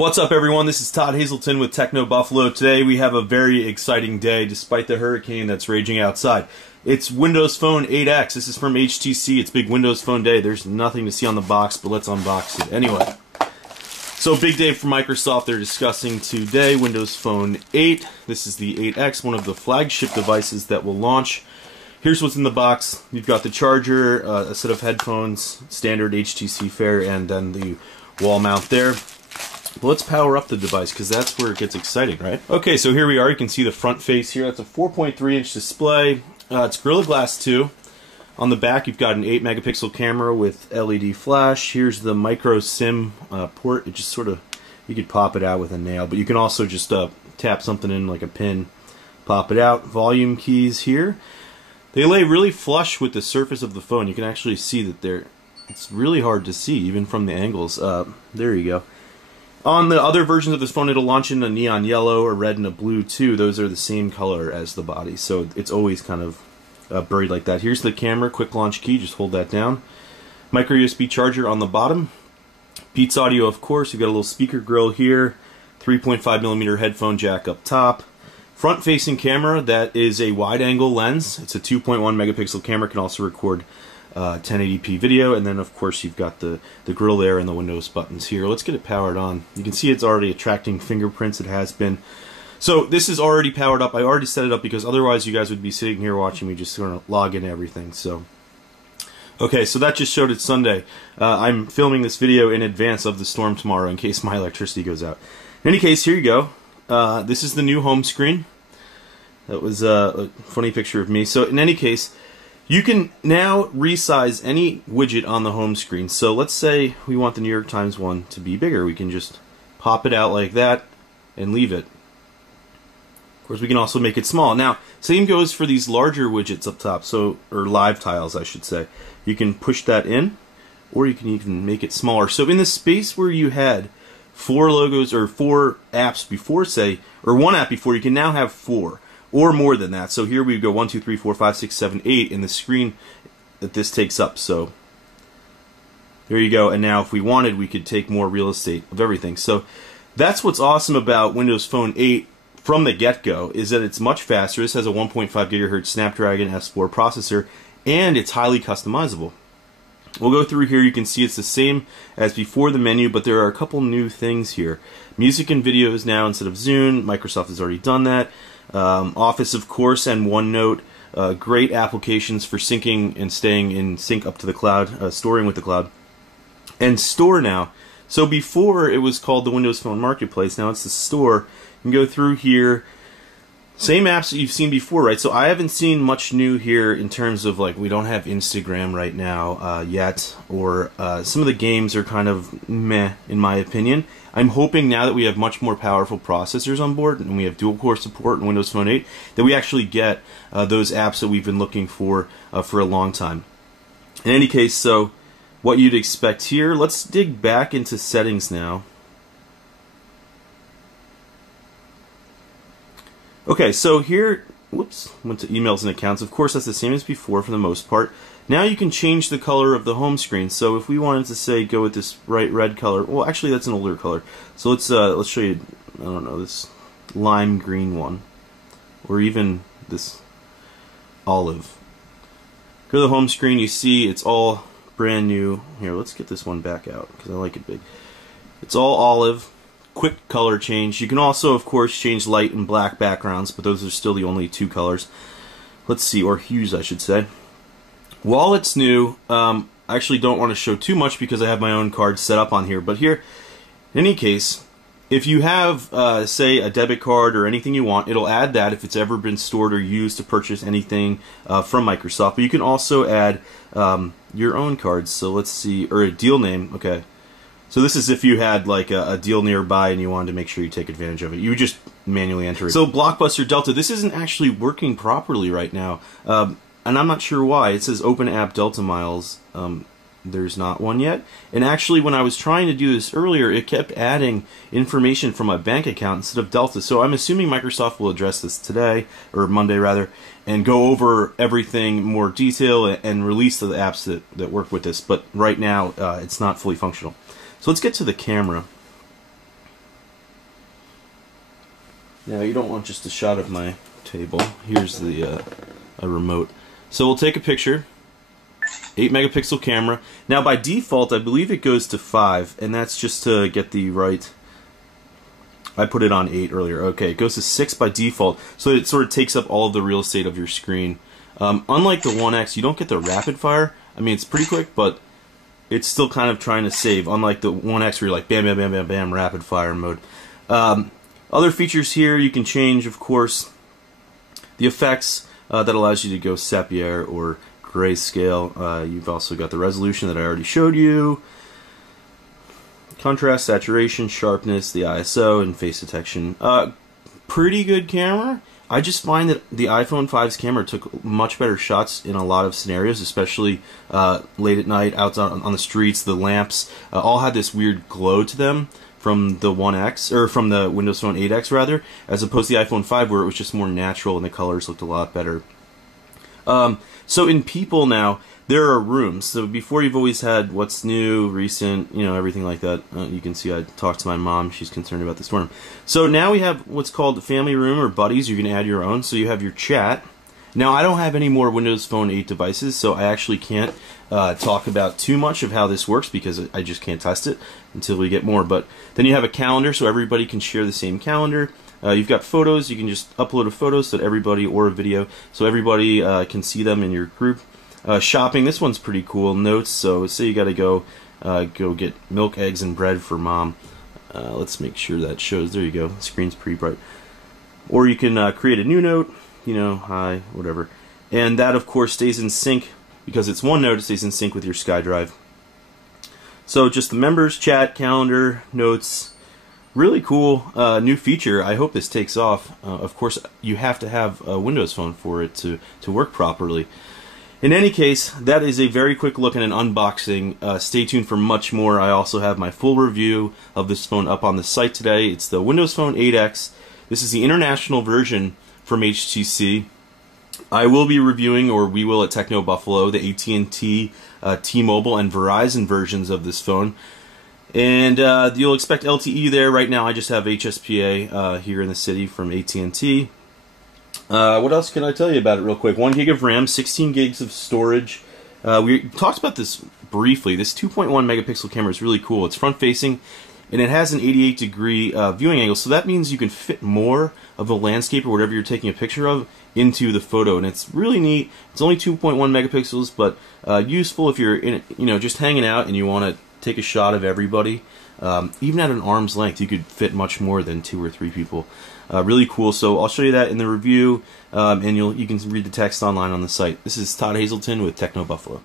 What's up, everyone? This is Todd Hazelton with Techno Buffalo. Today we have a very exciting day despite the hurricane that's raging outside. It's Windows Phone 8X. This is from HTC. It's big Windows Phone Day. There's nothing to see on the box, but let's unbox it. Anyway, so big day for Microsoft. They're discussing today Windows Phone 8. This is the 8X, one of the flagship devices that will launch. Here's what's in the box. You've got the charger, a set of headphones, standard HTC fare, and then the wall mount there. But let's power up the device because that's where it gets exciting, right? Okay, so here we are. You can see the front face here. That's a 4.3-inch display. It's Gorilla Glass 2. On the back, you've got an 8-megapixel camera with LED flash. Here's the micro SIM port. It just sort of, you could pop it out with a nail, but you can also just tap something in like a pin, pop it out. Volume keys here. They lay really flush with the surface of the phone. You can actually see that it's really hard to see, even from the angles. There you go. On the other versions of this phone, it'll launch in a neon yellow, a red, and a blue too. Those are the same color as the body, so it's always kind of buried like that. Here's the camera, quick launch key, just hold that down. Micro USB charger on the bottom. Beats audio, of course. You've got a little speaker grill here. 3.5mm headphone jack up top. Front-facing camera, that is a wide-angle lens. It's a 2.1 megapixel camera, can also record 1080p video, and then of course you've got the grill there and the Windows buttons here. Let's get it powered on. You can see it's already attracting fingerprints. It has been. So this is already powered up. I already set it up because otherwise you guys would be sitting here watching me just sort of log in everything. So okay, so that just showed it's Sunday. I'm filming this video in advance of the storm tomorrow in case my electricity goes out. In any case, here you go. This is the new home screen. That was a funny picture of me. So in any case, you can now resize any widget on the home screen. So let's say we want the New York Times one to be bigger. We can just pop it out like that and leave it. Of course, we can also make it small. Now, same goes for these larger widgets up top, or live tiles, I should say. You can push that in, or you can even make it smaller. So in the space where you had 4 logos or 4 apps before, say, or 1 app before, you can now have 4. Or more than that. So here we go 1, 2, 3, 4, 5, 6, 7, 8 in the screen that this takes up. So there you go. And now if we wanted, we could take more real estate of everything. So that's what's awesome about Windows Phone 8 from the get-go, is that it's much faster. This has a 1.5 gigahertz Snapdragon S4 processor, and it's highly customizable. We'll go through here. You can see it's the same as before the menu, but there are a couple new things here. Music and videos now instead of Zune. Microsoft has already done that. Office, of course, and OneNote. Great applications for syncing and staying in sync up to the cloud, storing with the cloud. And Store now. So before it was called the Windows Phone Marketplace. Now it's the Store. You can go through here. Same apps that you've seen before, right? So I haven't seen much new here in terms of, like, we don't have Instagram right now yet, or some of the games are kind of meh, in my opinion. I'm hoping now that we have much more powerful processors on board, and we have dual-core support in Windows Phone 8, that we actually get those apps that we've been looking for a long time. In any case, so what you'd expect here, let's dig back into settings now. Okay, so here, whoops, went to emails and accounts. Of course, that's the same as before for the most part. Now you can change the color of the home screen. So if we wanted to say go with this bright red color, well, actually that's an older color. So let's show you, I don't know, this lime green one, or even this olive. Go to the home screen. You see it's all brand new. Here, let's get this one back out because I like it big. It's all olive. Quick color change. You can also, of course, change light and black backgrounds, but those are still the only 2 colors. Let's see, or hues, I should say. While it's new, I actually don't want to show too much because I have my own card set up on here. But here, in any case, if you have, say, a debit card or anything you want, it'll add that if it's ever been stored or used to purchase anything from Microsoft. But you can also add your own cards. So let's see, or a deal name. Okay. So this is if you had like a deal nearby and you wanted to make sure you take advantage of it. You just manually enter it. So Blockbuster Delta, this isn't actually working properly right now. And I'm not sure why. It says Open App Delta Miles. There's not one yet. And actually when I was trying to do this earlier, it kept adding information from my bank account instead of Delta. So I'm assuming Microsoft will address this today, or Monday rather, and go over everything in more detail and release the apps that work with this. But right now, it's not fully functional. So let's get to the camera. Now you don't want just a shot of my table. Here's the a remote. So we'll take a picture. 8 megapixel camera. Now by default, I believe it goes to 5, and that's just to get the right. I put it on 8 earlier. Okay, it goes to 6 by default, so it sort of takes up all of the real estate of your screen. Unlike the 1X, you don't get the rapid fire. I mean, it's pretty quick, but it's still kind of trying to save. Unlike the 1X, where you're like bam, bam, bam, bam, bam, rapid fire mode. Other features here, you can change, of course, the effects that allows you to go sepia or grayscale. You've also got the resolution that I already showed you. Contrast, saturation, sharpness, the ISO, and face detection. Pretty good camera. I just find that the iPhone 5's camera took much better shots in a lot of scenarios, especially late at night, out on the streets. The lamps all had this weird glow to them from the 1X, or from the Windows Phone 8X rather, as opposed to the iPhone 5 where it was just more natural and the colors looked a lot better. So in People now, there are rooms. So before you've always had what's new, recent, you know, everything like that. You can see I talked to my mom. She's concerned about the storm. So now we have what's called the family room or buddies. You can add your own. So you have your chat. Now I don't have any more Windows Phone 8 devices, so I actually can't talk about too much of how this works because I just can't test it until we get more. But then you have a calendar, so everybody can share the same calendar. You've got photos. You can just upload a photo so that everybody, or a video, so everybody can see them in your group. Shopping, this one's pretty cool. Notes, so say you gotta go get milk, eggs, and bread for mom. Let's make sure that shows. There you go. The screen's pretty bright. Or you can create a new note, you know, hi, whatever. And that, of course, stays in sync, because it's one note, it stays in sync with your SkyDrive. So just the members, chat, calendar, notes. Really cool new feature. I hope this takes off. Of course, you have to have a Windows Phone for it to work properly. In any case, that is a very quick look and an unboxing. Stay tuned for much more. I also have my full review of this phone up on the site today. It's the Windows Phone 8X. This is the international version from HTC. I will be reviewing, or we will at Techno Buffalo, the AT&T, T-Mobile, and Verizon versions of this phone. And you'll expect LTE there. Right now I just have HSPA here in the city from AT&T. What else can I tell you about it real quick? 1 gig of RAM, 16 gigs of storage. We talked about this briefly. This 2.1 megapixel camera is really cool. It's front facing, and it has an 88-degree viewing angle, so that means you can fit more of the landscape or whatever you're taking a picture of into the photo, and it's really neat. It's only 2.1 megapixels, but useful if you're just hanging out and you want to take a shot of everybody. Even at an arm's length, you could fit much more than 2 or 3 people. Really cool. So I'll show you that in the review, and you can read the text online on the site. This is Todd Hazelton with Techno Buffalo.